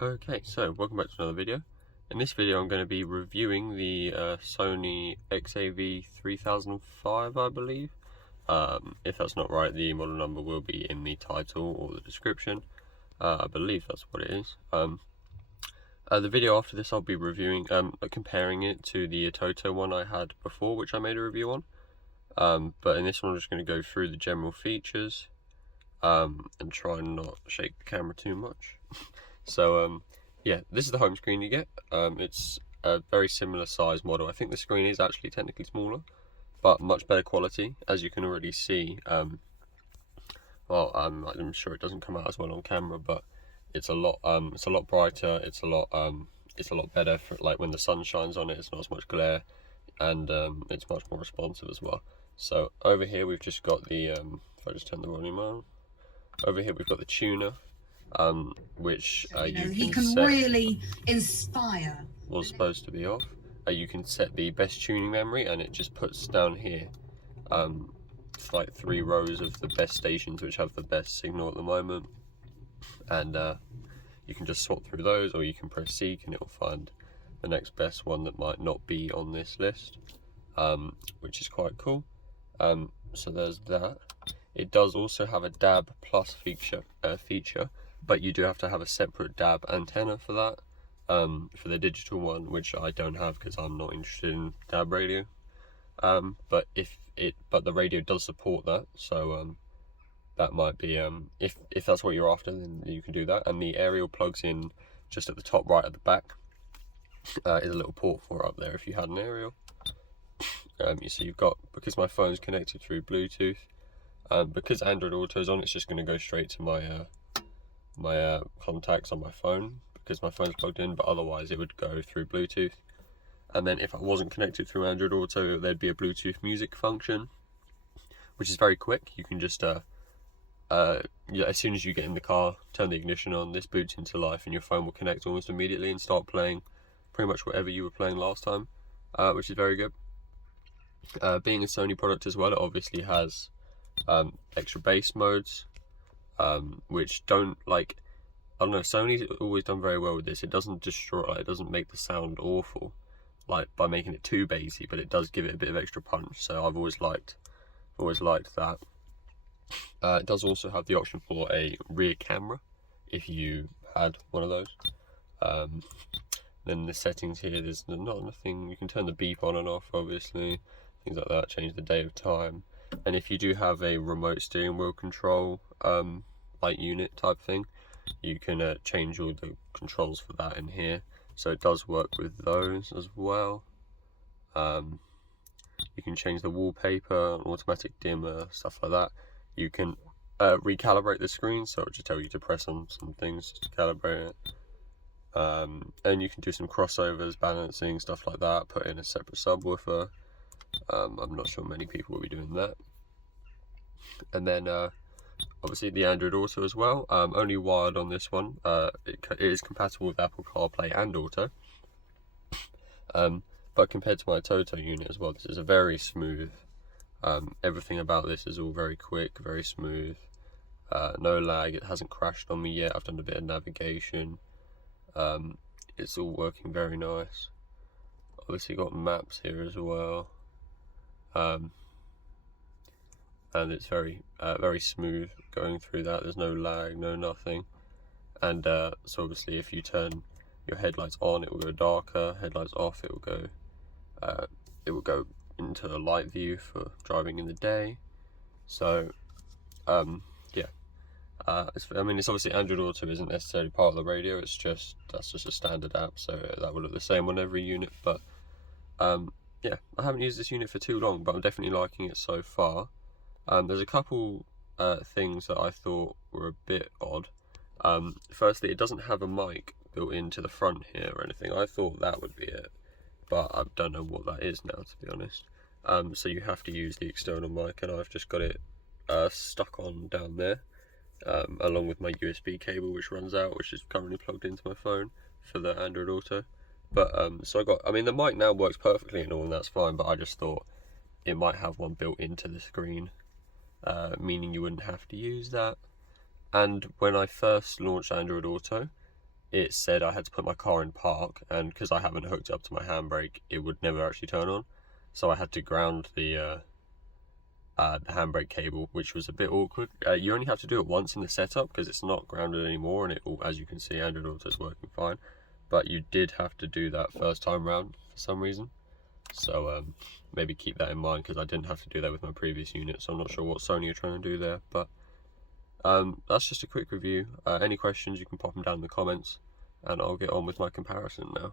Okay, so welcome back to another video. In this video I'm going to be reviewing the Sony XAV-3005, I believe. If that's not right, the model number will be in the title or the description. I believe that's what it is. The video after this I'll be reviewing, comparing it to the Toto one I had before, which I made a review on. But in this one I'm just going to go through the general features and try and not shake the camera too much. So yeah, this is the home screen you get. It's a very similar size model. I think the screen is actually technically smaller, but much better quality, as you can already see. Well, I'm sure it doesn't come out as well on camera, but it's a lot brighter. It's a lot better for like when the sun shines on it. It's not as much glare, and it's much more responsive as well. So over here we've just got the if I just turn the volume on. Over here we've got the tuner, which he can really inspire. Was supposed to be off. You can set the best tuning memory, and it just puts down here it's like 3 rows of the best stations which have the best signal at the moment, and you can just swap through those, or you can press seek and it will find the next best one that might not be on this list, which is quite cool. So there's that. It does also have a DAB plus feature, but you do have to have a separate DAB antenna for that, for the digital one, which I don't have because I'm not interested in DAB radio. But the radio does support that, so that might be if that's what you're after, then you can do that. And the aerial plugs in just at the top right at the back. Is a little port for up there if you had an aerial. So you've got, because my phone's connected through Bluetooth. Because Android Auto is on, it's just going to go straight to my my contacts on my phone, because my phone's plugged in, but otherwise it would go through Bluetooth. And then if I wasn't connected through Android Auto, there'd be a Bluetooth music function, which is very quick. You can just yeah, as soon as you get in the car, turn the ignition on, this boots into life, and your phone will connect almost immediately and start playing pretty much whatever you were playing last time, which is very good. Being a Sony product as well, it obviously has extra bass modes, which don't, like, I don't know, Sony's always done very well with this. It doesn't destroy, like, it doesn't make the sound awful, like by making it too bassy, but it does give it a bit of extra punch. So I've always liked that. It does also have the option for a rear camera if you had one of those. Then the settings here, there's nothing. You can turn the beep on and off, obviously, things like that. Change the day of time. And if you do have a remote steering wheel control, like unit type thing, you can change all the controls for that in here. So it does work with those as well. You can change the wallpaper, automatic dimmer, stuff like that. You can recalibrate the screen, so it'll just tell you to press on some things to calibrate it. And you can do some crossovers, balancing, stuff like that. Put in a separate subwoofer. I'm not sure many people will be doing that. And then obviously the Android Auto as well, only wired on this one. It is compatible with Apple CarPlay and Auto. But compared to my Toto unit as well, this is a very smooth, everything about this is all very quick, very smooth, no lag. It hasn't crashed on me yet. I've done a bit of navigation. It's all working very nice. Obviously got maps here as well. And it's very smooth going through that. There's no lag, no nothing. And so obviously if you turn your headlights on, it will go darker. Headlights off, it will go into a light view for driving in the day. So yeah, I mean, it's obviously Android Auto isn't necessarily part of the radio. That's just a standard app, so that will look the same on every unit. But yeah, I haven't used this unit for too long, but I'm definitely liking it so far. There's a couple things that I thought were a bit odd. Firstly, it doesn't have a mic built into the front here or anything. I thought that would be it, but I don't know what that is now, to be honest. So you have to use the external mic, and I've just got it stuck on down there, along with my USB cable, which runs out, which is currently plugged into my phone for the Android Auto. But so I mean, the mic now works perfectly and all, and that's fine, but I just thought it might have one built into the screen, meaning you wouldn't have to use that. And when I first launched Android Auto, it said I had to put my car in park, and because I haven't hooked it up to my handbrake, it would never actually turn on. So I had to ground the handbrake cable, which was a bit awkward. You only have to do it once in the setup because it's not grounded anymore, and it all, as you can see, Android Auto is working fine. But you did have to do that first time round for some reason. So maybe keep that in mind, because I didn't have to do that with my previous unit, so I'm not sure what Sony are trying to do there. But that's just a quick review. Any questions, you can pop them down in the comments, and I'll get on with my comparison now.